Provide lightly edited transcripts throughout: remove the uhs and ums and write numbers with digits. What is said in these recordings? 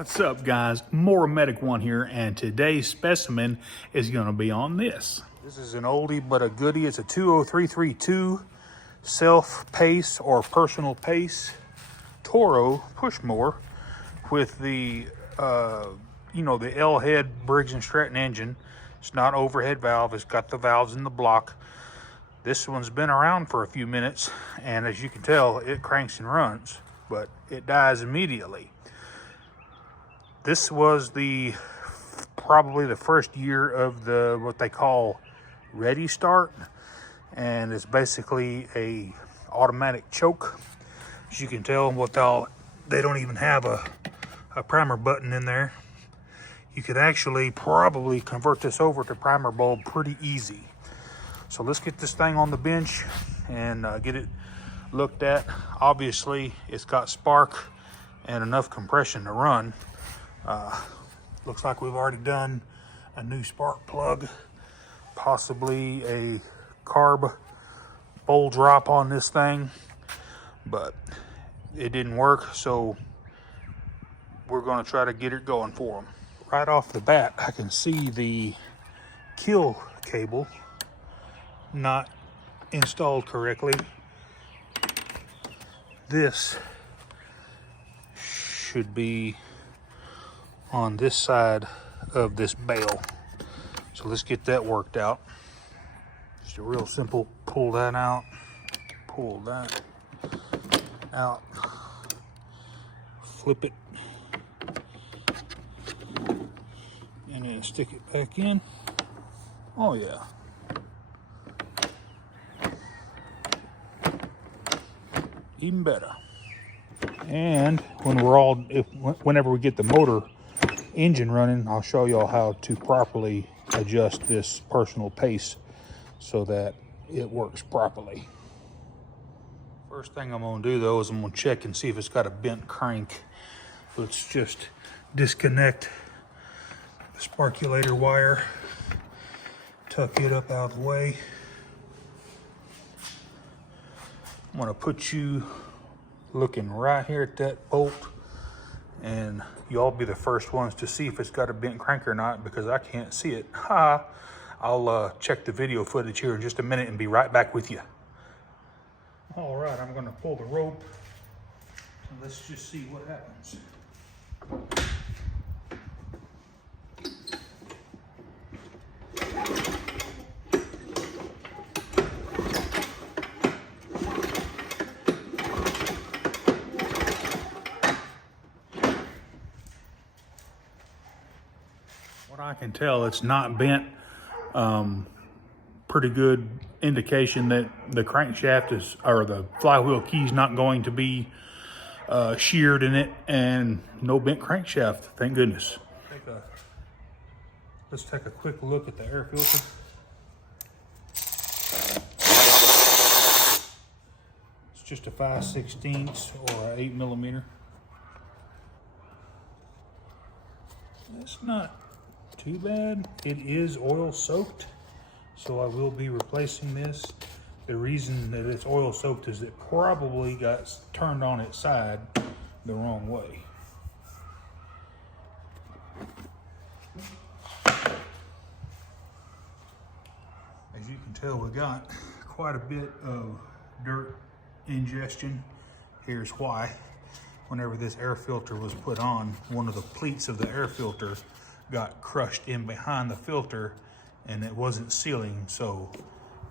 What's up, guys? More Medic One here, and today's specimen is going to be on this. This is an oldie but a goodie. It's a 20332 self-pace or personal pace Toro push mower with the the L-head Briggs & Stratton engine. It's not overhead valve. It's got the valves in the block. This one's been around for a few minutes, and as you can tell, it cranks and runs, but it dies immediately. This was probably the first year of what they call ready start, and it's basically a automatic choke. As you can tell, they don't even have a primer button in there. You could actually probably convert this over to primer bulb pretty easy. So let's get this thing on the bench and get it looked at. Obviously, it's got spark and enough compression to run. Looks like we've already done a new spark plug, possibly a carb bowl drop on this thing, but it didn't work, so we're going to try to get it going for them. Right off the bat, I can see the kill cable not installed correctly. This should be on this side of this bail. So let's get that worked out. Just a real simple, pull that out, pull that out, flip it, and then stick it back in. Oh yeah. Even better. And whenever we get the motor engine running, I'll show y'all how to properly adjust this personal pace so that it works properly. First thing I'm gonna do though is I'm gonna check and see if it's got a bent crank. Let's just disconnect the sparkulator wire, tuck it up out of the way. I'm gonna put you looking right here at that bolt, and y'all be the first ones to see if it's got a bent crank or not, because I can't see it. I'll check the video footage here in just a minute and be right back with you. All right, I'm gonna pull the rope, and let's just see what happens. I can tell it's not bent. Pretty good indication that the crankshaft or the flywheel key is not going to be sheared in it, and no bent crankshaft, thank goodness. Let's take a quick look at the air filter. It's just a 5/16 or an 8mm. That's not too bad. It is oil soaked, so I will be replacing this. The reason that it's oil soaked is it probably got turned on its side the wrong way. As you can tell, we got quite a bit of dirt ingestion. Here's why. Whenever this air filter was put on, one of the pleats of the air filter got crushed in behind the filter, and it wasn't sealing. So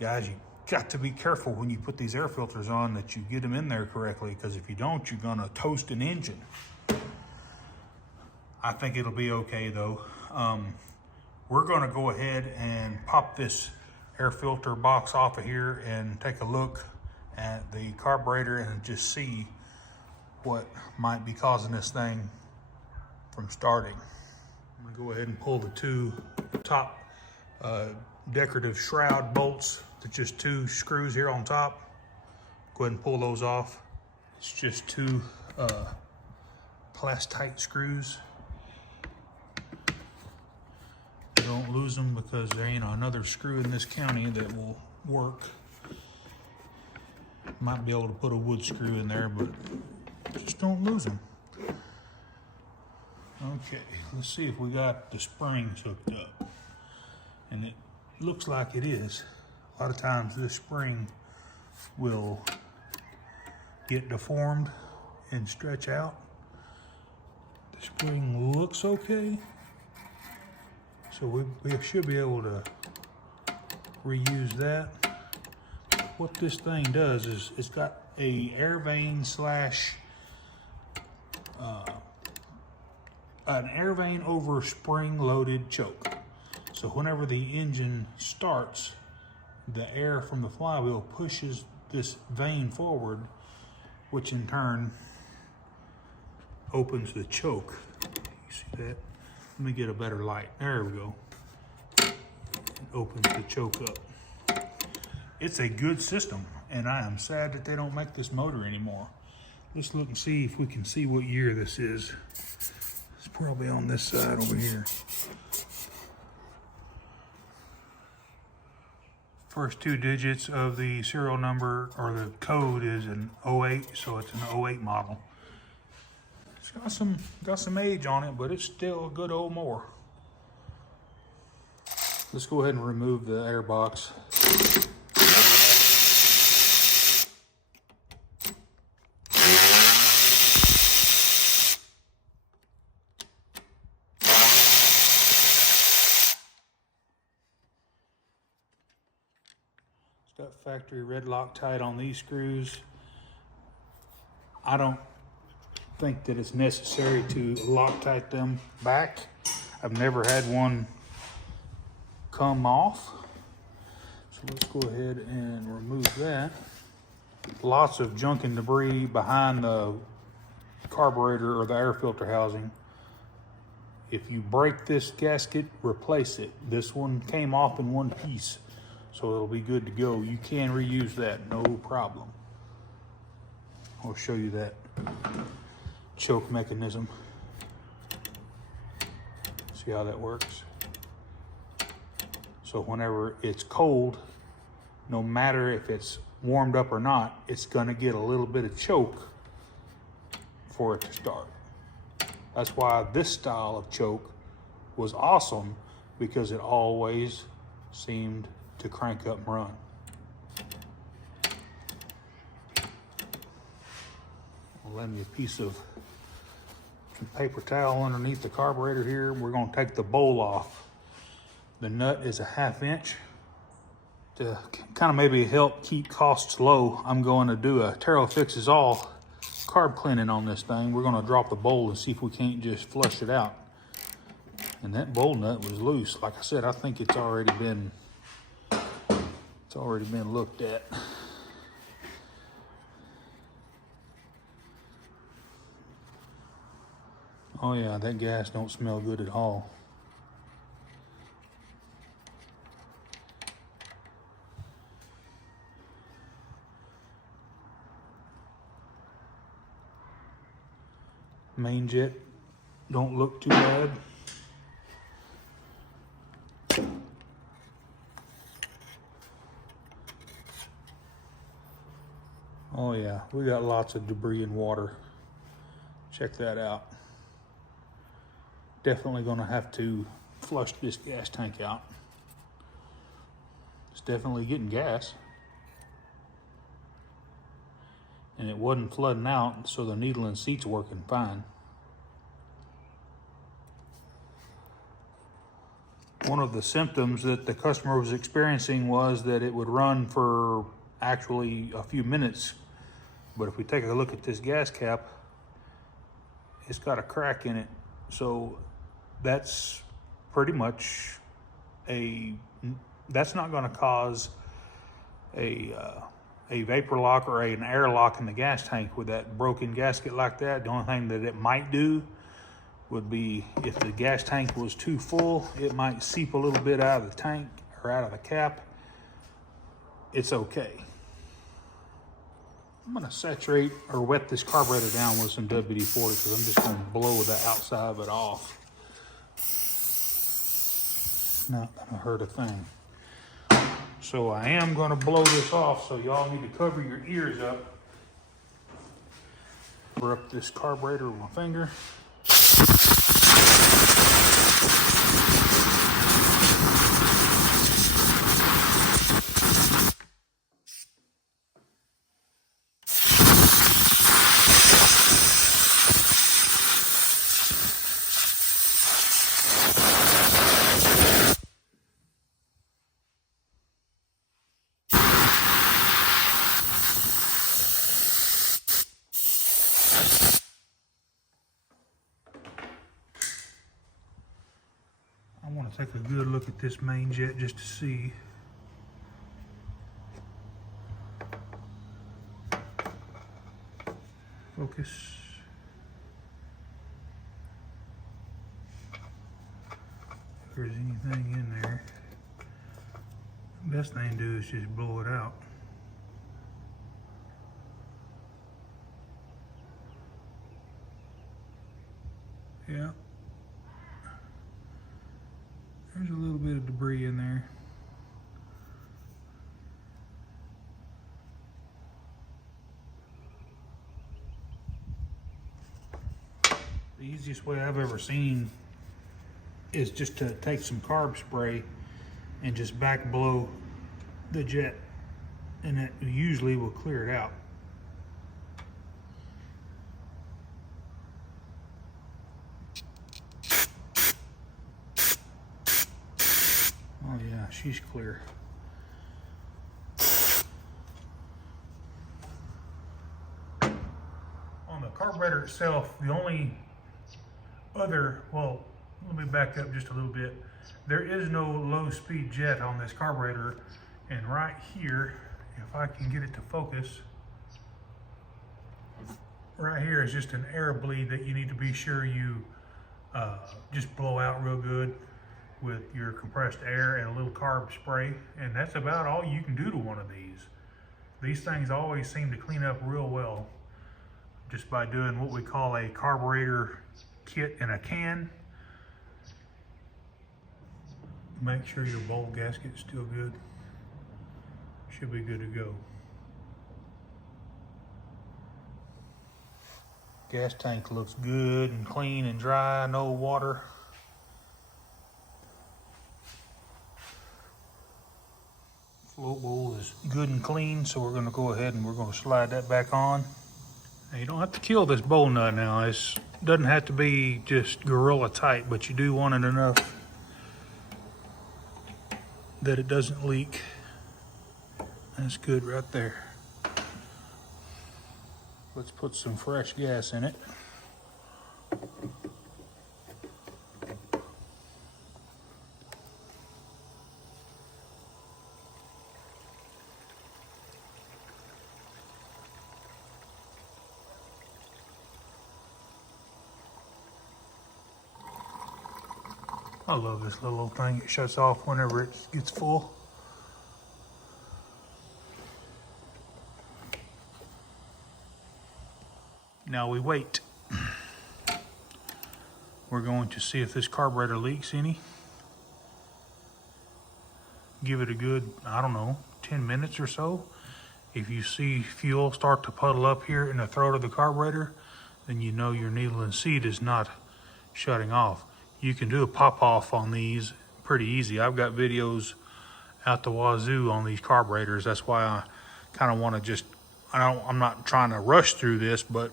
guys, you got to be careful when you put these air filters on that you get them in there correctly, because if you don't, you're gonna toast an engine. I think it'll be okay though. We're gonna go ahead and pop this air filter box off of here and take a look at the carburetor and just see what might be causing this thing from starting. I'm gonna go ahead and pull the two top decorative shroud bolts. There's just two screws here on top. Go ahead and pull those off. It's just two Plastite screws. Don't lose them, because there ain't another screw in this county that will work. Might be able to put a wood screw in there, but just don't lose them. Okay, let's see if we got the springs hooked up. And it looks like it is. A lot of times this spring will get deformed and stretch out. The spring looks okay. So we should be able to reuse that. What this thing does is it's got a air vane slash an air vane over spring loaded choke. So whenever the engine starts, the air from the flywheel pushes this vane forward, which in turn opens the choke. You see that? Let me get a better light. There we go. It opens the choke up. It's a good system, and I am sad that they don't make this motor anymore. Let's look and see if we can see what year this is. It's probably on this side over here. First two digits of the serial number or the code is an 08, so it's an 08 model. It's got some age on it, but it's still a good old mower. Let's go ahead and remove the air box. It's got factory red Loctite on these screws. I don't think that it's necessary to Loctite them back. I've never had one come off. So let's go ahead and remove that. Lots of junk and debris behind the carburetor or the air filter housing. If you break this gasket, replace it. This one came off in one piece, so it'll be good to go. You can reuse that, no problem. I'll show you that choke mechanism. See how that works? So whenever it's cold, no matter if it's warmed up or not, it's gonna get a little bit of choke for it to start. That's why this style of choke was awesome, because it always seemed to crank up and run. I'll lend me a piece of some paper towel underneath the carburetor here. We're gonna take the bowl off. The nut is a 1/2 inch. To kind of maybe help keep costs low, I'm going to do a Toro Fixes All carb cleaning on this thing. We're gonna drop the bowl and see if we can't just flush it out. And that bowl nut was loose. Like I said, I think it's already been looked at. Oh yeah, that gas don't smell good at all. Main jet don't look too bad. Oh yeah, we got lots of debris and water. Check that out. Definitely gonna have to flush this gas tank out. It's definitely getting gas. And it wasn't flooding out, so the needle and seat's working fine. One of the symptoms that the customer was experiencing was that it would run for actually a few minutes. But if we take a look at this gas cap, it's got a crack in it. So that's pretty much that's not gonna cause a vapor lock or an air lock in the gas tank with that broken gasket like that. The only thing that it might do would be if the gas tank was too full, it might seep a little bit out of the tank or out of the cap. It's okay. I'm gonna saturate or wet this carburetor down with some WD-40 because I'm just gonna blow the outside of it off. Not gonna hurt a thing. So I am gonna blow this off, so y'all need to cover your ears up. Cover up this carburetor with my finger. I want to take a good look at this main jet just to see. Focus. If there's anything in there, best thing to do is just blow it out. Yeah. There's a little bit of debris in there. The easiest way I've ever seen is just to take some carb spray and just back blow the jet, and it usually will clear it out. Oh yeah, she's clear. On the carburetor itself, the only other, well, let me back up just a little bit. There is no low speed jet on this carburetor, and right here, if I can get it to focus, right here is just an air bleed that you need to be sure you just blow out real good with your compressed air and a little carb spray, and that's about all you can do to one of these. These things always seem to clean up real well just by doing what we call a carburetor kit in a can. Make sure your bowl gasket's still good. Should be good to go. Gas tank looks good and clean and dry, no water. Float bowl is good and clean, so we're going to go ahead and we're going to slide that back on. Now, you don't have to kill this bowl nut now. It doesn't have to be just gorilla tight, but you do want it enough that it doesn't leak. That's good right there. Let's put some fresh gas in it. I love this little thing. It shuts off whenever it gets full. Now we wait. We're going to see if this carburetor leaks any. Give it a good, I don't know, 10 minutes or so. If you see fuel start to puddle up here in the throat of the carburetor, then you know your needle and seat is not shutting off. You can do a pop off on these pretty easy. I've got videos out the wazoo on these carburetors. That's why I kind of want to just, I'm not trying to rush through this, but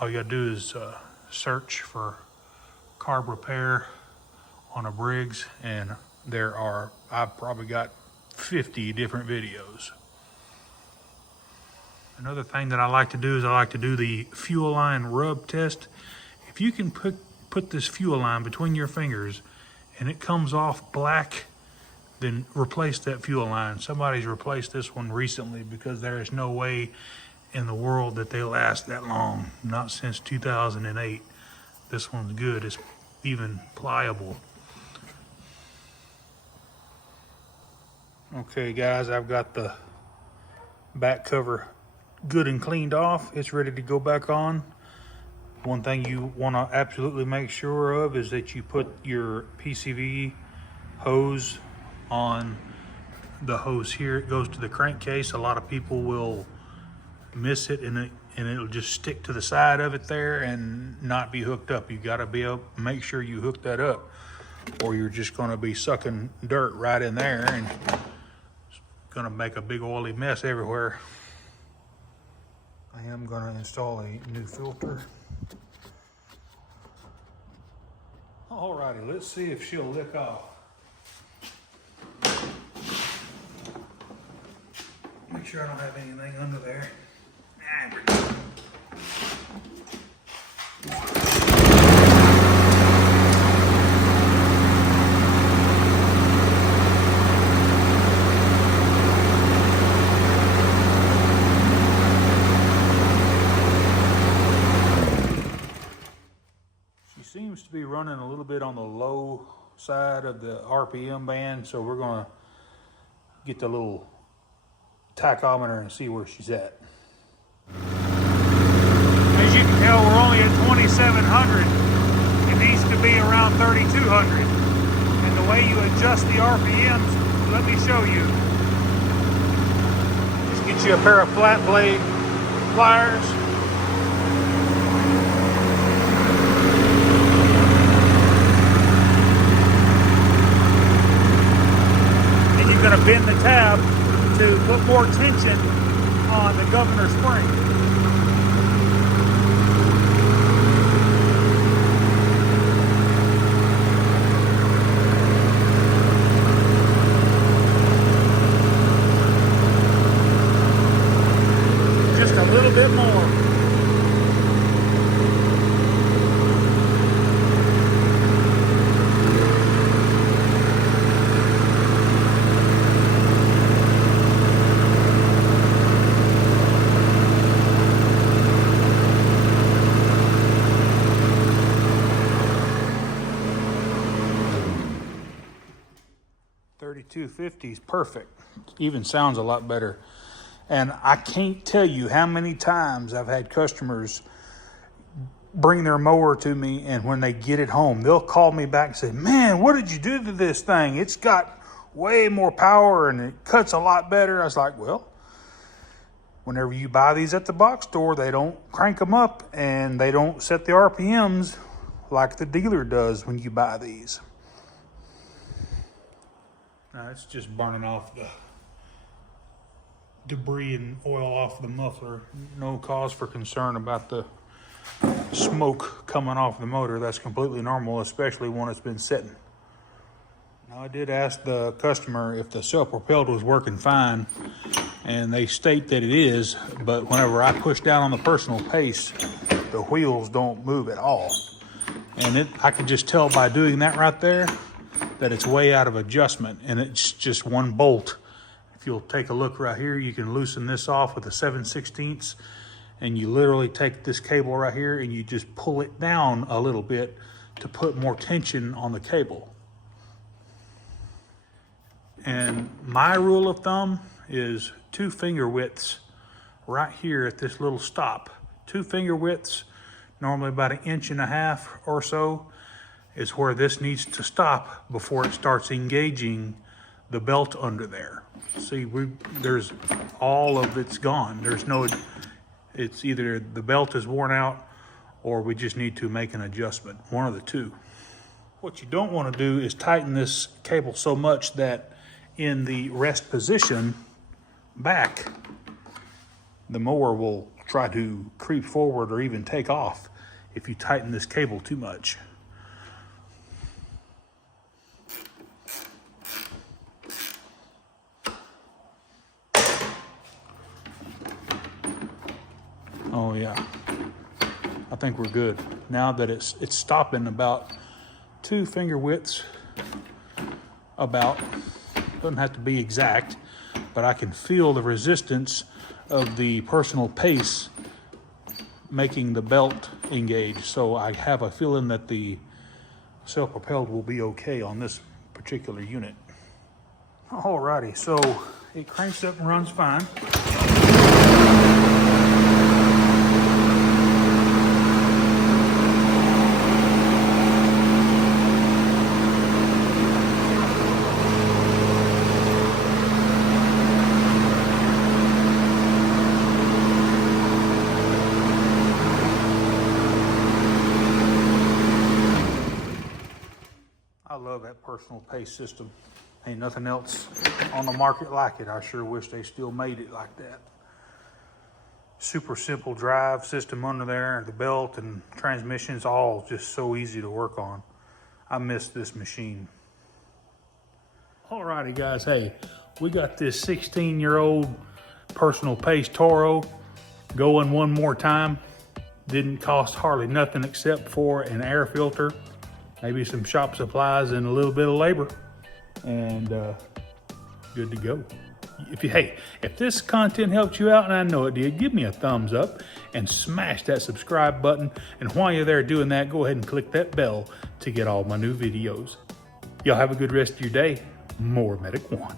all you gotta do is search for carb repair on a Briggs, and I've probably got 50 different videos. Another thing that I like to do is I like to do the fuel line rub test. If you can put this fuel line between your fingers and it comes off black, then replace that fuel line. Somebody's replaced this one recently because there is no way in the world that they last that long. Not since 2008. This one's good. It's even pliable. Okay guys, I've got the back cover good and cleaned off. It's ready to go back on. One thing you want to absolutely make sure of is that you put your PCV hose on the hose here. It goes to the crankcase. A lot of people will miss it and it'll just stick to the side of it there and not be hooked up. You got to be able to make sure you hook that up, or you're just going to be sucking dirt right in there and it's going to make a big oily mess everywhere. I am going to install a new filter. Alrighty, let's see if she'll lick off. Make sure I don't have anything under there. Nah, we're good. Seems to be running a little bit on the low side of the RPM band, so we're going to get the little tachometer and see where she's at. As you can tell, we're only at 2,700. It needs to be around 3,200. And the way you adjust the RPMs, let me show you. Just get you a pair of flat blade pliers. Going to bend the tab to put more tension on the governor spring. Just a little bit more. $32.50 is perfect. Even sounds a lot better. And I can't tell you how many times I've had customers bring their mower to me, and when they get it home, they'll call me back and say, man, what did you do to this thing? It's got way more power and it cuts a lot better. I was like, well, whenever you buy these at the box store, they don't crank them up and they don't set the RPMs like the dealer does when you buy these. Now it's just burning off the debris and oil off the muffler. No cause for concern about the smoke coming off the motor. That's completely normal, especially when it's been sitting. Now I did ask the customer if the self-propelled was working fine, and they state that it is, but whenever I push down on the personal pace, the wheels don't move at all. And I can just tell by doing that right there that it's way out of adjustment, and it's just one bolt. If you'll take a look right here, you can loosen this off with a 7/16, and you literally take this cable right here and you just pull it down a little bit to put more tension on the cable. And my rule of thumb is 2 finger widths right here at this little stop. 2 finger widths, normally about 1.5 inches or so, is where this needs to stop before it starts engaging the belt under there. See, there's all of it's gone. It's either the belt is worn out or we just need to make an adjustment, one of the two. What you don't want to do is tighten this cable so much that in the rest position back, the mower will try to creep forward or even take off if you tighten this cable too much. Oh yeah, I think we're good. Now that it's stopping about 2 finger widths, doesn't have to be exact, but I can feel the resistance of the personal pace making the belt engage. So I have a feeling that the self-propelled will be okay on this particular unit. Alrighty, so it cranks up and runs fine. love that personal pace system. Ain't nothing else on the market like it. I sure wish they still made it like that. Super simple drive system under there. The belt and transmission's all just so easy to work on. I miss this machine. Alrighty guys, hey, we got this 16-year-old personal pace Toro going one more time. Didn't cost hardly nothing except for an air filter, maybe some shop supplies and a little bit of labor, and good to go. If this content helped you out, and I know it did, give me a thumbs up and smash that subscribe button. And while you're there doing that, go ahead and click that bell to get all my new videos. Y'all have a good rest of your day. More Medic One.